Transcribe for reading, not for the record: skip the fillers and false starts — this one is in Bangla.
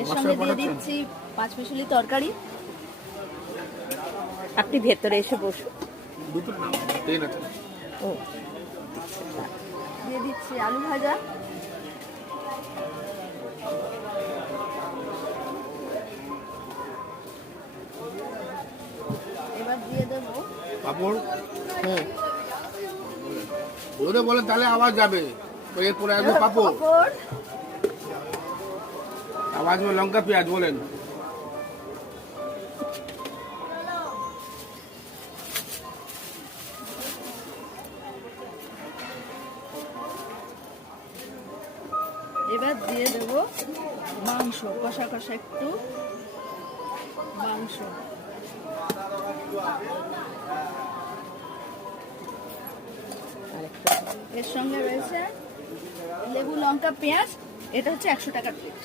এর সঙ্গে দিয়ে দিচ্ছি 5 মিশালি তরকারি। আপনি ভেতরে এসে বসুন। দুটো না, ট্রেন আছে। ও দিয়ে দিচ্ছি আলু ভাজা, এবার দিয়ে দেবো পাপড়। জোরে বলেন তাহলে আওয়াজ যাবে। এরপরে আসবে পাপড়, পাঁপড়, আওয়াজ হবে লঙ্কা পেঁয়াজ বলেন। এবার দিয়ে দেবো মাংস, কষা কষা একটু মাংস। এর সঙ্গে রয়েছে লেবু লঙ্কা পেঁয়াজ, এটা হচ্ছে 100 টাকার প্লেট।